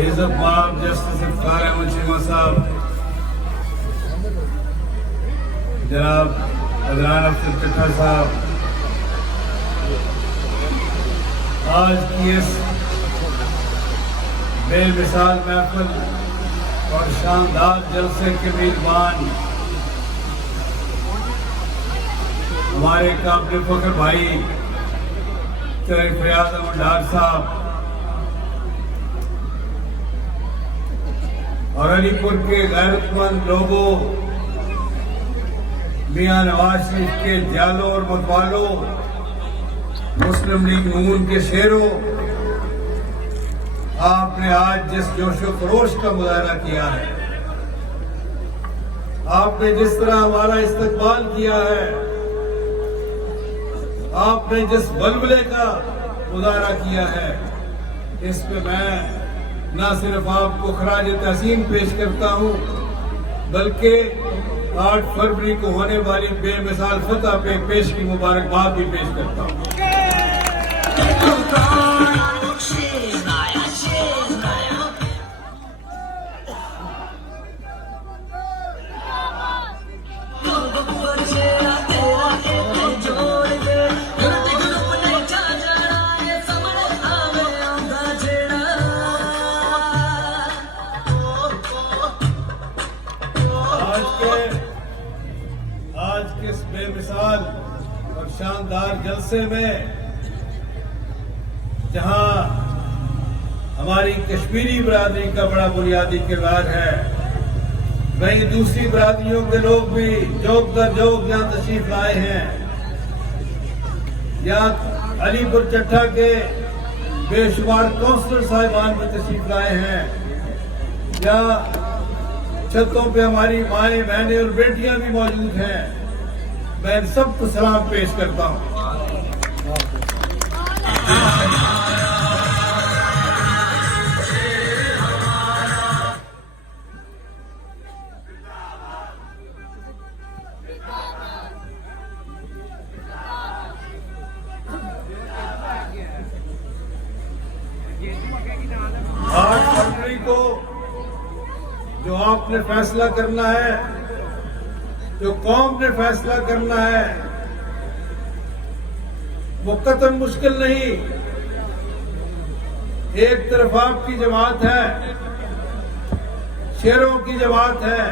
عزت مآب جسٹس افتخار احمد چیمہ صاحب، جناب عدنان افضل چٹھا صاحب، آج کی اس بے مثال محفل اور شاندار جلسے کے میزبان ہمارے قابل فخر بھائی فیاض احمد ڈار صاحب اور علی پور کے غیرت مند لوگوں، میاں نواز شریف کے جالوں اور متوالوں، مسلم لیگ نون کے شیروں، آپ نے آج جس جوش و خروش کا مظاہرہ کیا ہے، آپ نے جس طرح ہمارا استقبال کیا ہے، آپ نے جس بلبلے کا مظاہرہ کیا ہے، اس پہ میں نہ صرف آپ کو خراج تحسین پیش کرتا ہوں بلکہ 8 فروری کو ہونے والی بے مثال فتح پہ پیش کی مبارکباد بھی پیش کرتا ہوں۔ آج کے اس بے مثال اور شاندار جلسے میں جہاں ہماری کشمیری برادری کا بڑا بنیادی کردار ہے، وہیں دوسری برادریوں کے لوگ بھی جوک در جوک یہاں تشریف لائے ہیں، یہاں علی پور چٹھا کے بے شمار کونسلر صاحبان بھی تشریف لائے ہیں، یا چھتوں پہ ہماری مائیں بہنیں اور بیٹیاں بھی موجود ہیں۔ میں ان سب کو سلام پیش کرتا ہوں۔ آج فروری کو جو آپ نے فیصلہ کرنا ہے، جو قوم نے فیصلہ کرنا ہے، وہ قطعاً مشکل نہیں۔ ایک طرف آپ کی جماعت ہے، شیروں کی جماعت ہے،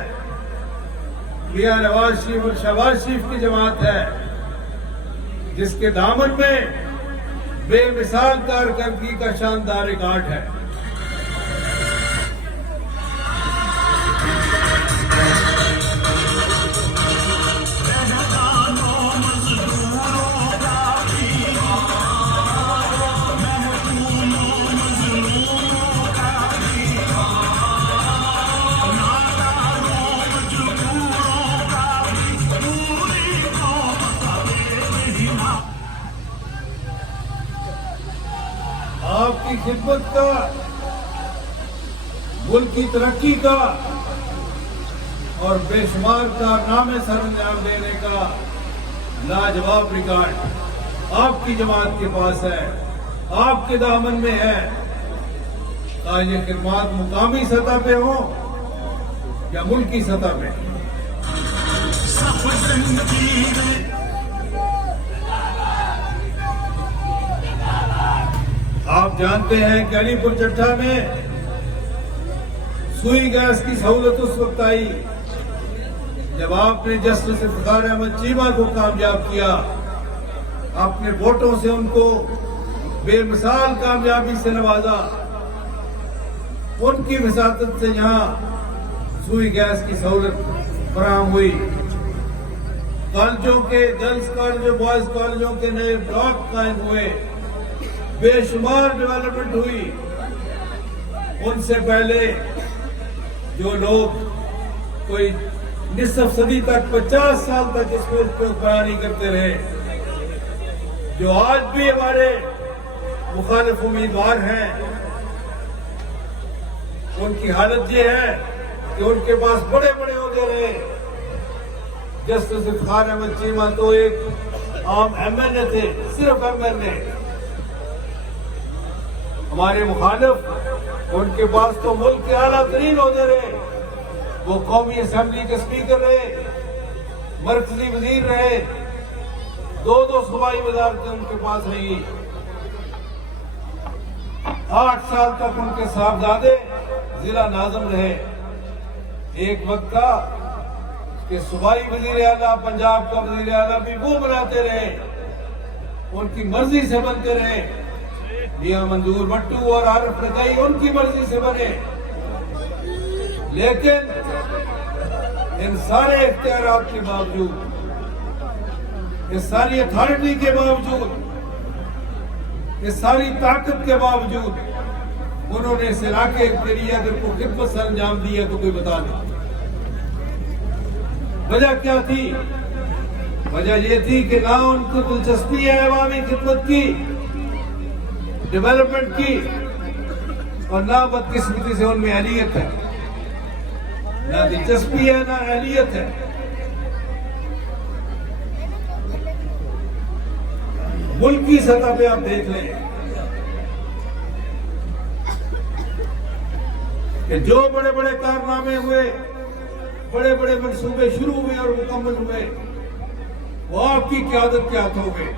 میاں نواز شریف اور شہباز شریف کی جماعت ہے، جس کے دامن میں بے مثال کارکردگی کا شاندار ریکارڈ ہے۔ آپ کی خدمت کا، ملک کی ترقی کا اور بے شمار کارنامے سر انجام دینے کا لاجواب ریکارڈ آپ کی جماعت کے پاس ہے، آپ کے دامن میں ہے۔ چاہے یہ خدمات مقامی سطح پہ ہوں یا ملکی سطح پہ۔ آپ جانتے ہیں کہ علی پور چٹھا میں سوئی گیس کی سہولت اس وقت آئی جب آپ نے جسٹس افتخار احمد چیمہ کو کامیاب کیا، اپنے ووٹوں سے ان کو بے مثال کامیابی سے نوازا۔ ان کی وساطت سے یہاں سوئی گیس کی سہولت فراہم ہوئی، کالجوں کے، گرلز کالجوں، بوائز کالجوں کے نئے بلاک قائم ہوئے، بے شمار ڈیولپمنٹ ہوئی۔ ان سے پہلے جو لوگ کوئی نصف صدی تک، 50 سال تک اس ملک پہ حکمرانی کرتے رہے، جو آج بھی ہمارے مخالف امیدوار ہیں، ان کی حالت یہ ہے کہ ان کے پاس بڑے بڑے عہدے رہے۔ جسٹس افتخار احمد چیمہ تو ایک عام ایم این اے تھے، صرف ایم این اے۔ ہمارے مخالف ان کے پاس تو ملک کے اعلیٰ ترین عہدے رہے، وہ قومی اسمبلی کے اسپیکر رہے، مرکزی وزیر رہے، دو صوبائی وزارتیں ان کے پاس رہی۔ 8 سال تک ان کے صاحبزادے ضلع ناظم رہے۔ ایک وقت کا کہ صوبائی وزیر اعلیٰ پنجاب کا وزیر اعلیٰ بھی وہ بناتے رہے، ان کی مرضی سے بنتے رہے۔ میاں منظور بٹو اور عارف نگئی ان کی مرضی سے بنے، لیکن ان سارے اختیارات کے باوجود، اس ساری اتھارٹی کے باوجود، اس ساری طاقت کے باوجود انہوں نے اس علاقے کے لیے اگر کوئی خدمت سر انجام دی ہے تو کوئی بتا دیں۔ وجہ کیا تھی؟ وجہ یہ تھی کہ نہ ان کو دلچسپی ہے عوامی خدمت کی، ڈیولپمنٹ کی، اور نہ بدقسمتی سے ان میں اہلیت ہے، نہ دلچسپی ہے نہ اہلیت ہے۔ ملکی سطح پہ آپ دیکھ لیں کہ جو بڑے بڑے کارنامے ہوئے، بڑے بڑے منصوبے شروع ہوئے اور مکمل ہوئے، وہ آپ کی قیادت کے ہاتھوں میں۔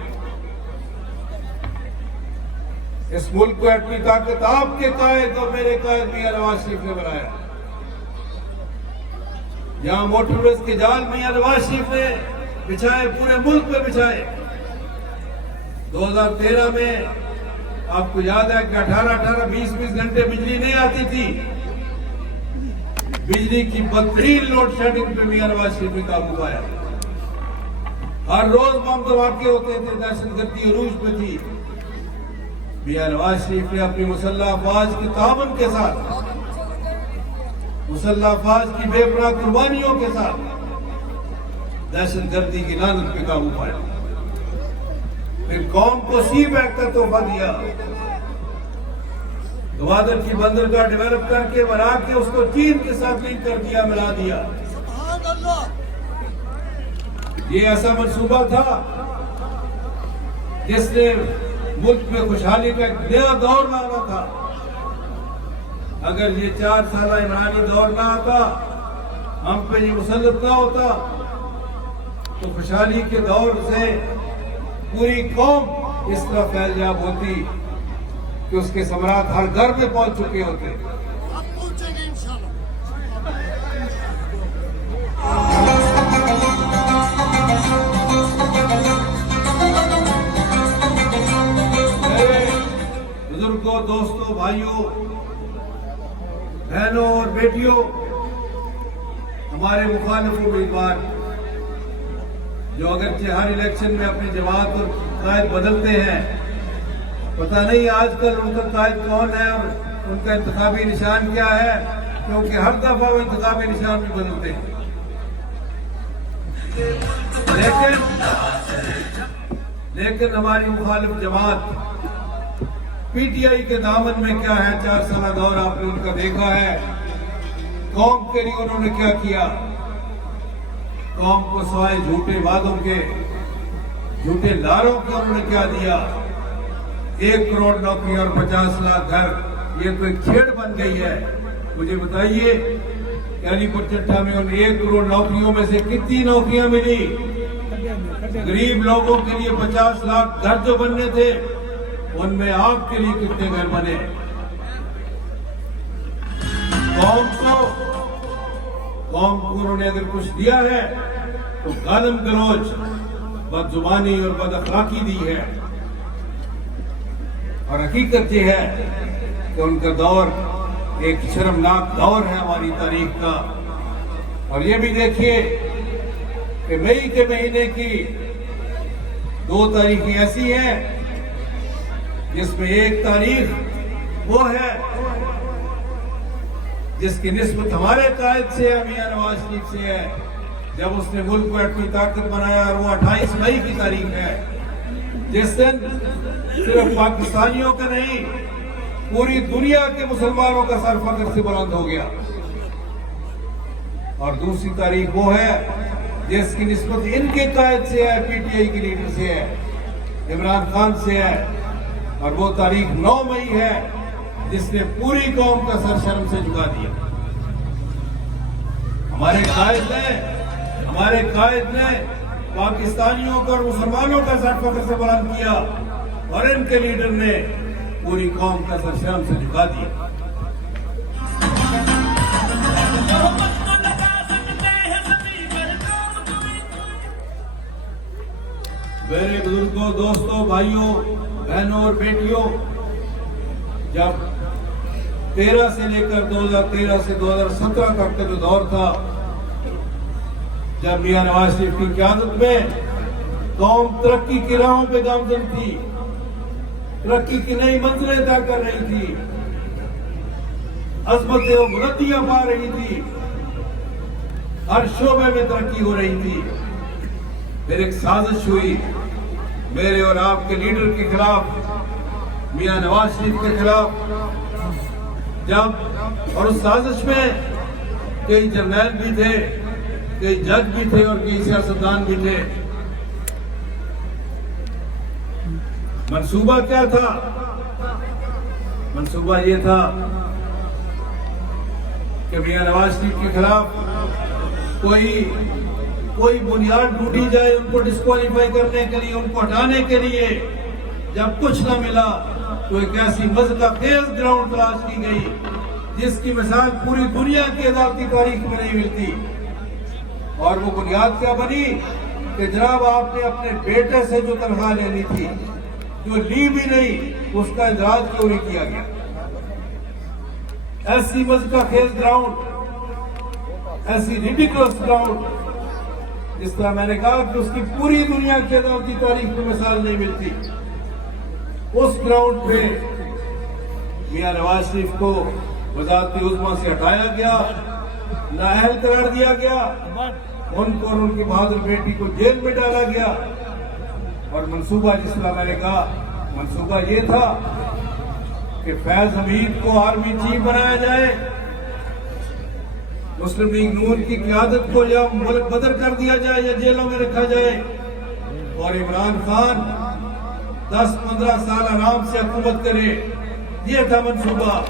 اس ملک کو اپنی طاقت آپ کے قائد اور میرے قائد میاں نواز شریف نے بنایا۔ یہاں موٹر ویز کے جال میاں نواز شریف نے بچھائے، پورے ملک میں بچھائے۔ 2013 میں آپ کو یاد ہے کہ 18-20 گھنٹے بجلی نہیں آتی تھی۔ بجلی کی بدترین لوڈ شیڈنگ پہ میاں نواز شریف نے قابو پایا۔ ہر روز بم دھماکے ہوتے تھے، دہشت گردی عروج پہ تھی۔ میاں نواز شریف نے اپنی مسلح افواج کے تعاون کے ساتھ، مسلح افواج کی بے پناہ قربانیوں کے ساتھ دہشت گردی کی لعنت پہ قابو پایا۔ پھر قوم کو سی پیک کا تحفہ دیا، گوادر کی بندرگاہ ڈیولپ کر کے بنا کے اس کو چین کے ساتھ لنک کر دیا، ملا دیا۔ یہ ایسا منصوبہ تھا جس نے ملک میں خوشحالی کا ایک نیا دور لانا تھا۔ اگر یہ 4 سالہ عمرانی دور نہ آتا، ہم پہ یہ مسلط نہ ہوتا، تو خوشحالی کے دور سے پوری قوم اس طرح پھیل جاب ہوتی کہ اس کے ثمرات ہر گھر میں پہنچ چکے ہوتے۔ بزرگوں، دوستوں، بھائیوں، بہنوں اور بیٹیوں، ہمارے مخالف امیدوار جو اگرچہ ہر الیکشن میں اپنی جماعت اور قائد بدلتے ہیں، پتہ نہیں آج کل ان کا قائد کون ہے اور ان کا انتخابی نشان کیا ہے، کیونکہ ہر دفعہ وہ انتخابی نشان بھی بدلتے ہیں۔ لیکن ہماری مخالف جماعت پی ٹی آئی کے دامن میں کیا ہے؟ 4 سالہ دور آپ نے ان کا دیکھا ہے۔ قوم کے لیے انہوں نے کیا کیا؟ قوم کو سوائے جھوٹے وعدوں کے، جھوٹے لاروں کے انہوں نے کیا دیا؟ 1 کروڑ نوکری اور 50 لاکھ گھر، یہ کوئی کھیڑ بن گئی ہے؟ مجھے بتائیے کہ علی پور چٹھا میں ان 1 کروڑ نوکریوں میں سے کتنی نوکریاں ملی؟ غریب لوگوں کے لیے 50 لاکھ گھر جو بننے تھے، ان میں آپ کے لیے کتنے گھر بنے؟ قوم کو انہوں نے اگر کچھ دیا ہے تو گالم گلوچ، بد زبانی اور بد اخلاقی دی ہے۔ اور حقیقت یہ ہے کہ ان کا دور ایک شرمناک دور ہے ہماری تاریخ کا۔ اور یہ بھی دیکھیے کہ مئی کے مہینے کی 2 تاریخیں ایسی ہیں جس میں ایک تاریخ وہ ہے جس کی نسبت ہمارے قائد سے ہے، میاں نواز شریف سے ہے، جب اس نے ملک کو اپنی طاقت بنایا، اور وہ 28 مئی کی تاریخ ہے، جس دن صرف پاکستانیوں کا نہیں، پوری دنیا کے مسلمانوں کا سر فخر سے بلند ہو گیا۔ اور دوسری تاریخ وہ ہے جس کی نسبت ان کے قائد سے ہے، پی ٹی آئی کے لیڈر سے ہے، عمران خان سے ہے، اور وہ تاریخ 9 مئی ہے جس نے پوری قوم کا سر شرم سے جھکا دیا. ہمارے قائد نے پاکستانیوں کو اور مسلمانوں کا سر فخر سے بلند کیا, اور ان کے لیڈر نے پوری قوم کا سر شرم سے جھکا دیا. میرے بزرگوں, دوستوں, بھائیوں, بہنوں اور بیٹیوں, جب 13 سے لے کر 2013 سے 2017 تک کا جو دور تھا, جب میاں نواز شریف کی قیادت میں قوم ترقی کی راہوں پہ گامزن تھی, ترقی کی نئی منزلیں طے کر رہی تھی, عظمتیں و بلندیاں پا رہی تھی, ہر شعبے میں ترقی ہو رہی تھی, پھر ایک سازش ہوئی میرے اور آپ کے لیڈر کے خلاف, میاں نواز شریف کے خلاف. اور اس سازش میں کئی جرنیل بھی تھے, کئی جج بھی تھے, اور کئی سیاستدان بھی تھے. منصوبہ کیا تھا؟ منصوبہ یہ تھا کہ میاں نواز شریف کے خلاف کوئی بنیاد ڈھونڈی جائے ان کو ڈسکوالیفائی کرنے کے لیے, ان کو ہٹانے کے لیے. جب کچھ نہ ملا تو ایک ایسی مضحکہ خیز گراؤنڈ تلاش کی گئی جس کی مثال پوری دنیا کی عدالتی تاریخ میں نہیں ملتی. اور وہ بنیاد کیا بنی کہ جناب آپ نے اپنے بیٹے سے جو تنخواہ لینی تھی, جو لی بھی نہیں, اس کا اندراج کیوں نہیں کیا گیا؟ ایسی مضحکہ خیز گراؤنڈ, ایسی ریڈیکولس گراؤنڈ, جس طرح میں نے کہا کہ اس کی پوری دنیا کی عدالتی تاریخ میں مثال نہیں ملتی. اس گراؤنڈ پہ میاں نواز شریف کو وزارت عظمیٰ سے ہٹایا گیا, نااہل قرار دیا گیا, ان کو اور ان کی بہادر بیٹی کو جیل میں ڈالا گیا. اور منصوبہ, جس طرح میں نے کہا, منصوبہ یہ تھا کہ فیض حمید کو آرمی چیف بنایا جائے, مسلم لیگ نون کی قیادت کو یا ملک بدر کر دیا جائے یا جیلوں میں رکھا جائے, اور عمران خان 10-15 سال آرام سے حکومت کرے. یہ تھا منصوبہ,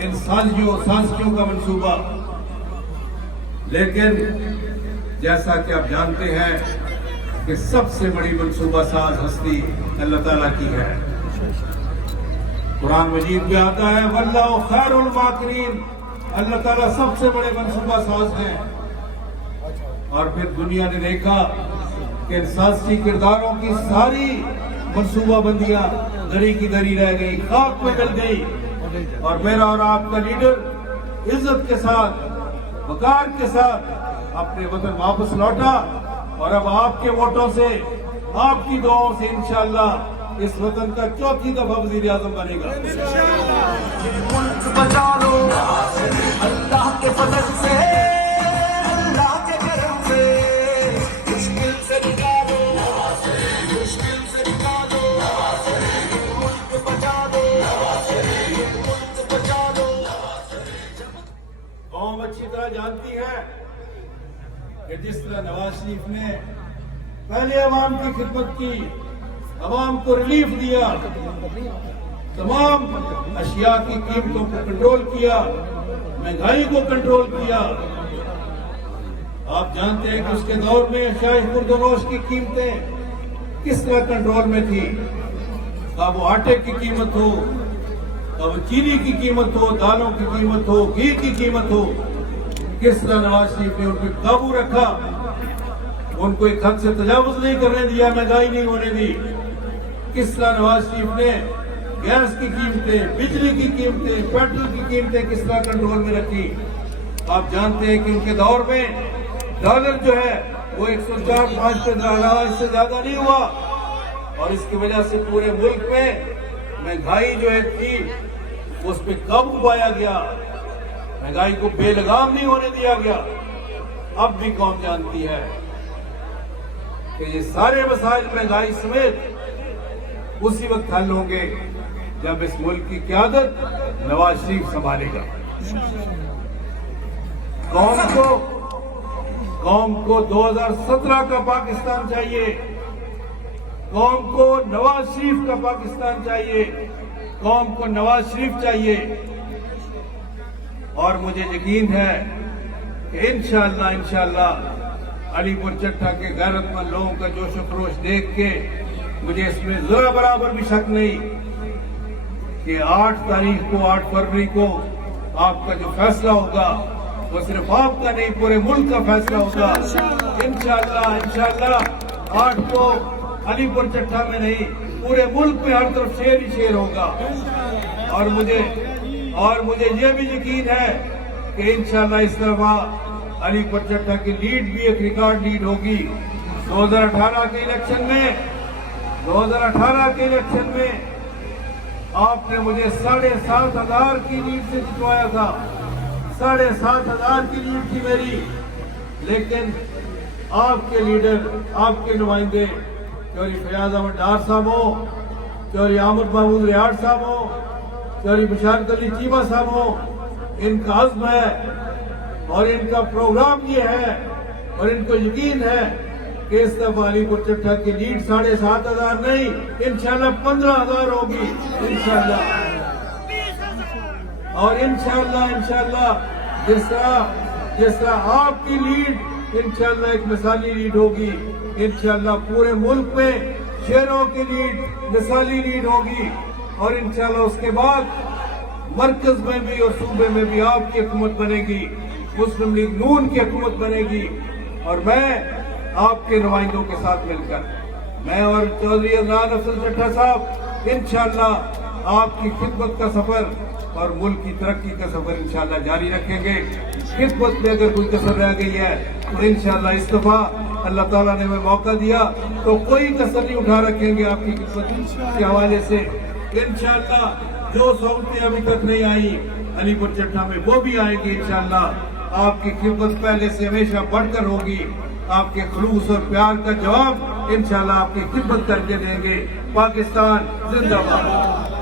ان سازشوں کا منصوبہ. لیکن جیسا کہ آپ جانتے ہیں کہ سب سے بڑی منصوبہ ساز ہستی اللہ تعالیٰ کی ہے. قرآن مجید میں آتا ہے واللہ خیر الماکرین, اللہ تعالیٰ سب سے بڑے منصوبہ ساز ہیں. اور پھر دنیا نے دیکھا کہ ان سازشی کرداروں کی ساری منصوبہ بندیاں دری کی دری رہ گئی, خاک میں گل گئی, اور میرا اور آپ کا لیڈر عزت کے ساتھ, وقار کے ساتھ اپنے وطن واپس لوٹا, اور اب آپ کے ووٹوں سے, آپ کی دعاؤں سے انشاءاللہ اس وطن کا چوتھی دفعہ وزیر اعظم بنے گا. ملک بچا لو اللہ کے فضل سے, اللہ کے کرم سے, مشکل سے نکالو, مشکل سے نکالو, ملک بچا لو, ملک بچا لو. قوم اچھی طرح جانتی ہے کہ جس طرح نواز شریف نے پہلے عوام کی خدمت کی, عوام کو ریلیف دیا, تمام اشیاء کی قیمتوں کو کنٹرول کیا, مہنگائی کو کنٹرول کیا. آپ جانتے ہیں کہ اس کے دور میں شاہ خوردنوش کی قیمتیں کس طرح کنٹرول میں تھی. اب وہ آٹے کی قیمت ہو, اب چینی کی قیمت ہو, دالوں کی قیمت ہو, گھی کی قیمت ہو, کس طرح نواز شریف نے ان پہ قابو رکھا, ان کو ایک حد سے تجاوز نہیں کرنے دیا, مہنگائی نہیں ہونے دی. کس طرح نواز شریف نے گیس کی قیمتیں, بجلی کی قیمتیں, پیٹرول کی قیمتیں کس طرح کنٹرول میں رکھی. آپ جانتے ہیں کہ ان کے دور میں ڈالر جو ہے وہ 104-105 پہ رہا, اس سے زیادہ نہیں ہوا, اور اس کی وجہ سے پورے ملک میں مہنگائی جو ہے تھی اس پہ قابو پایا گیا, مہنگائی کو بے لگام نہیں ہونے دیا گیا. اب بھی قوم جانتی ہے کہ یہ سارے مسائل مہنگائی سمیت اسی وقت حل ہوں گے جب اس ملک کی قیادت نواز شریف سنبھالے گا. قوم کو 2017 کا پاکستان چاہیے, قوم کو نواز شریف کا پاکستان چاہیے, قوم کو نواز شریف چاہیے، اور مجھے یقین ہے کہ انشاءاللہ علی پور چٹھا کے غیرت مند لوگوں کا جوش و خروش دیکھ کے مجھے اس میں ذرا برابر بھی شک نہیں کہ 8 فروری کو آپ کا جو فیصلہ ہوگا وہ صرف آپ کا نہیں پورے ملک کا فیصلہ ہوگا انشاءاللہ 8 کو علی پور چٹھا میں نہیں پورے ملک میں ہر طرف شیر ہی شیر ہوگا، اور مجھے یہ بھی یقین ہے کہ انشاءاللہ اس طرح علی پور چٹھا کی لیڈ بھی ایک ریکارڈ لیڈ ہوگی۔ 2018 کے الیکشن میں آپ نے مجھے 7,500 کی لیڈ سے جتوایا تھا، 7,500 کی لیڈ تھی میری، لیکن آپ کے لیڈر، آپ کے نمائندے چوہدری فیاض احمد ڈار صاحب ہو، چوہدری احمد محمود ریاڑ صاحب ہو، چوہدری بشارت علی چیمہ صاحب ہو، ان کا عزم ہے اور ان کا پروگرام یہ ہے اور ان کو یقین ہے کہ اس دفعہ علی پور چٹھا کی لیڈ 7,500 نہیں، انشاءاللہ 15,000 ہوگی انشاءاللہ، اور انشاءاللہ جس طرح آپ کی لیڈ انشاءاللہ ایک مثالی لیڈ ہوگی، انشاءاللہ پورے ملک میں شہروں کی لیڈ مثالی لیڈ ہوگی، اور انشاءاللہ اس کے بعد مرکز میں بھی اور صوبے میں بھی آپ کی حکومت بنے گی، مسلم لیگ نون کی حکومت بنے گی، اور میں آپ کے نمائندوں کے ساتھ مل کر، میں اور چوہدری عدنان افضل چٹھا صاحب انشاءاللہ آپ کی خدمت کا سفر اور ملک کی ترقی کا سفر انشاءاللہ جاری رکھیں گے۔ خدمت میں اگر کوئی کسر رہ گئی ہے تو انشاءاللہ اس دفعہ اللہ تعالیٰ نے ہمیں موقع دیا تو کوئی کسر نہیں اٹھا رکھیں گے آپ کی خدمت کے حوالے سے۔ انشاءاللہ جو سہولتیں ابھی تک نہیں آئی علی پور چٹھا میں وہ بھی آئیں گی انشاءاللہ۔ آپ کی خدمت پہلے سے ہمیشہ بڑھ کر ہوگی، آپ کے خلوص اور پیار کا جواب انشاءاللہ آپ کی خدمت کر کے دیں گے۔ پاکستان زندہ باد۔